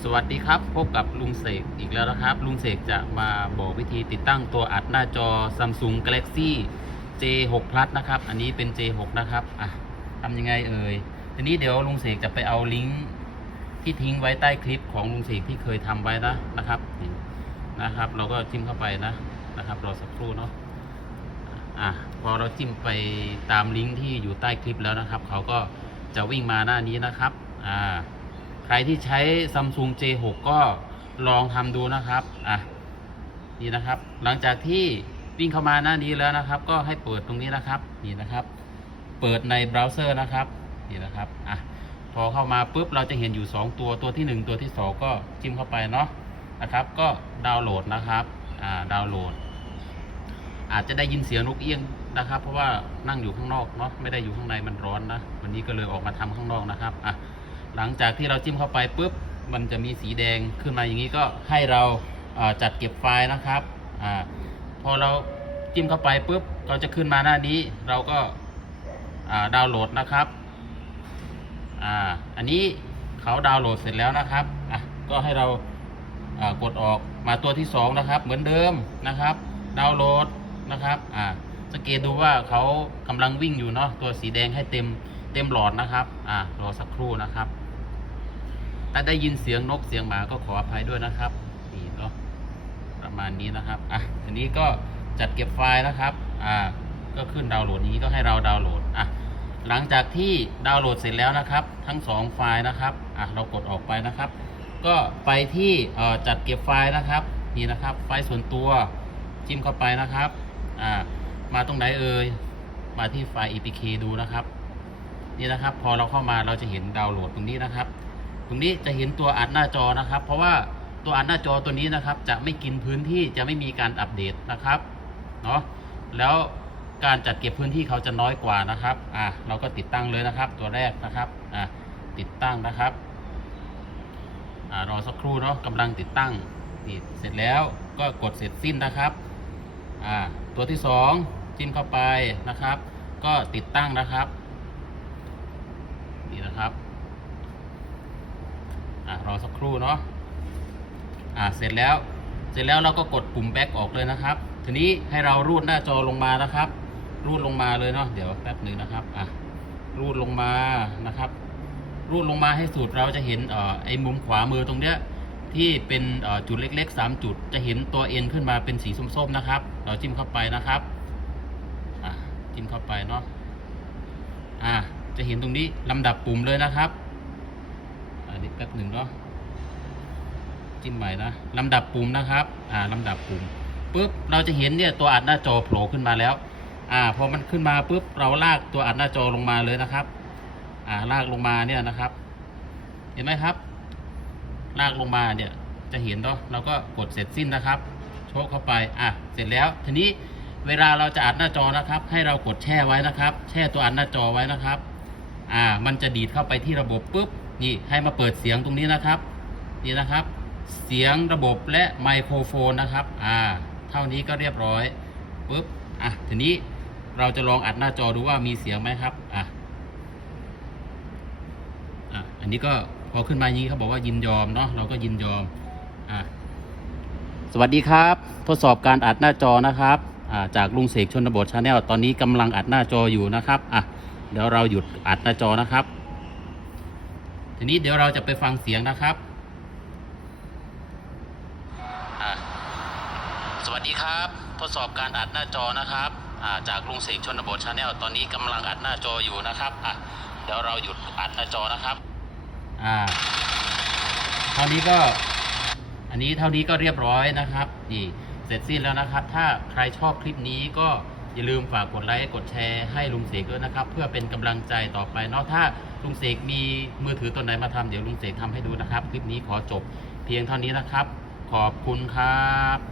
สวัสดีครับ พบกับลุงเสกอีกแล้วนะครับ ลุงเสกจะมาบอกวิธีติดตั้งตัวอัดหน้าจอ Samsung Galaxy J6 Plus นะครับ อันนี้เป็น J6 นะครับอะทำยังไงเอ่ยทีนี้เดี๋ยวลุงเสกจะไปเอาลิงก์ที่ทิ้งไว้ใต้คลิปของลุงเสกที่เคยทำไว้นะนะครับนะครับ เราก็จิ้มเข้าไปนะนะครับรอสักครู่เนาะอะพอเราจิ้มไปตามลิงก์ที่อยู่ใต้คลิปแล้วนะครับ เขาก็จะวิ่งมาหน้านี้นะครับอ่า รที่ใช้ Samsung J6 ก็ลองทำดูนะครับอะนี่นะครับ หลังจากที่วิ่งเข้ามาหน้านี้แล้วนะครับ ก็ให้เปิดตรงนี้นะครับนี่นะครับ เปิดในเบราว์เซอร์นะครับนี่นะครับอะพอเข้ามาปุ๊บเราจะเห็นอยู่ 2 ตัวตัวที่ 1 ตัวที่ 2 ก็จิ้มเข้าไปเนาะนะครับ ก็ดาวน์โหลดนะครับอ่าดาวน์โหลด อาจจะได้ยินเสียงนกเอี้ยงนะครับ เพราะว่านั่งอยู่ข้างนอกเนาะไม่ได้อยู่ข้างในมันร้อนนะวันนี้ก็เลยออกมาทำข้างนอกนะครับอะ หลังจากที่เราจิ้มเข้าไปปุ๊บมันจะมีสีแดงขึ้นมาอย่างนี้ก็ให้เราจัดเก็บไฟล์นะครับอาพอเราจิ้มเข้าไปปุ๊บเราจะขึ้นมาหน้านี้เราก็ดาวน์โหลดนะครับอ่าอันนี้เขาดาวน์โหลดเสร็จแล้วนะครับอะก็ให้เราอ่ากดออกมาตัวที่สองนะครับ เหมือนเดิมนะครับ ดาวน์โหลดนะครับอ่าสังเกตดูว่าเขากำลังวิ่งอยู่เนาะตัวสีแดงให้เต็มเต็มหลอดนะครับอ่ารอสักครู่นะครับ ถ้าได้ยินเสียงนกเสียงหมาก็ขออภัยด้วยนะครับนี่เนาะประมาณนี้นะครับอะทีนี้ก็จัดเก็บไฟล์นะครับอ่าก็ขึ้นดาวน์โหลดนี้ก็ให้เราดาวน์โหลดอะหลังจากที่ดาวน์โหลดเสร็จแล้วนะครับ ทั้งสองไฟล์นะครับอะเรากดออกไปนะครับ ก็ไปที่เอ่อจัดเก็บไฟล์นะครับนี่นะครับไฟล์ส่วนตัวจิ้มเข้าไปนะครับอ่ามาตรงไหนเอ่ยมาที่ไฟล์ EPK ดูนะครับ นี่นะครับ พอเราเข้ามาเราจะเห็นดาวน์โหลดตรงนี้นะครับ รงนี้จะเห็นตัวอัดหน้าจอนะครับ เพราะว่าตัวอัดหน้าจอตัวนี้นะครับ จะไม่กินพื้นที่จะไม่มีการอัปเดตนะครับเนาะแล้วการจัดเก็บพื้นที่เขาจะน้อยกว่านะครับอะเราก็ติดตั้งเลยนะครับ ตัวแรกนะครับอะติดตั้งนะครับอ่ารอสักครู่เนาะกำลังติดตั้งนี่เสร็จแล้วก็กดเสร็จสิ้นนะครับอ่าตัวที่สองจิ้มเข้าไปนะครับ ก็ติดตั้งนะครับ นี่นะครับ อะรอสักครู่เนาะอ่าเสร็จแล้ว เสร็จแล้วเราก็กดปุ่มแบ็กออกเลยนะครับ ทีนี้ให้เรารูดหน้าจอลงมานะครับ รูดลงมาเลยเนาะเดี๋ยวแป๊บหนึ่งนะครับอะรูดลงมานะครับ รูดลงมาให้สุดเราจะเห็นอ่อไอ้มุมขวามือตรงเนี้ยที่เป็นอ่อจุดเล็ก ๆ 3 จุดจะเห็นตัว N ขึ้นมาเป็นสีส้มๆนะครับ เราจิ้มเข้าไปนะครับอะจิ้มเข้าไปเนาะอะจะเห็นตรงนี้ลำดับปุ่มเลยนะครับ อีกแป๊บหนึ่งเนาะจิ้มใหม่นะลำดับปุ่มนะครับอ่าลำดับปุ่มปุ๊บเราจะเห็นเนี่ยตัวอัดหน้าจอโผล่ขึ้นมาแล้วอ่าพอมันขึ้นมาปุ๊บเราลากตัวอัดหน้าจอลงมาเลยนะครับอ่าลากลงมาเนี่ยนะครับ เห็นไหมครับ ลากลงมาเนี่ยจะเห็นเนาะเราก็กดเสร็จสิ้นนะครับ โชกเข้าไปอะเสร็จแล้วทีนี้เวลาเราจะอัดหน้าจอนะครับ ให้เรากดแช่ไว้นะครับ แช่ตัวอัดหน้าจอไว้นะครับ อ่า มันจะดีดเข้าไปที่ระบบปุ๊บ นี่ให้มาเปิดเสียงตรงนี้นะครับ นี่นะครับ เสียงระบบและไมโครโฟนนะครับ อ่า เท่านี้ก็เรียบร้อยปุ๊บอะทีนี้เราจะลองอัดหน้าจอดูว่ามีเสียงไหมครับอะอะอันนี้ก็พอขึ้นมาอย่างนี้เขาบอกว่ายินยอมเนาะเราก็ยินยอมอะสวัสดีครับ ทดสอบการอัดหน้าจอนะครับอ่าจากลุงเสกชนบทชาแนลตอนนี้กำลังอัดหน้าจออยู่นะครับอะเดี๋ยวเราหยุดอัดหน้าจอนะครับ ทีนี้เดี๋ยวเราจะไปฟังเสียงนะครับอะสวัสดีครับ ทดสอบการอัดหน้าจอนะครับอ่าจากลุงเสกชนบทชาแนลตอนนี้กำลังอัดหน้าจออยู่นะครับอะเดี๋ยวเราหยุดอัดหน้าจอนะครับอ่าเท่านี้ก็อันนี้เท่านี้ก็เรียบร้อยนะครับนี่เสร็จสิ้นแล้วนะครับ ถ้าใครชอบคลิปนี้ก็ อย่าลืมฝากกดไลค์กดแชร์ให้ลุงเสกด้วยนะครับ เพื่อเป็นกำลังใจต่อไปเนาะถ้าลุงเสกมีมือถือตัวไหนมาทำเดี๋ยวลุงเสกทำให้ดูนะครับ คลิปนี้ขอจบเพียงเท่านี้นะครับ ขอบคุณครับ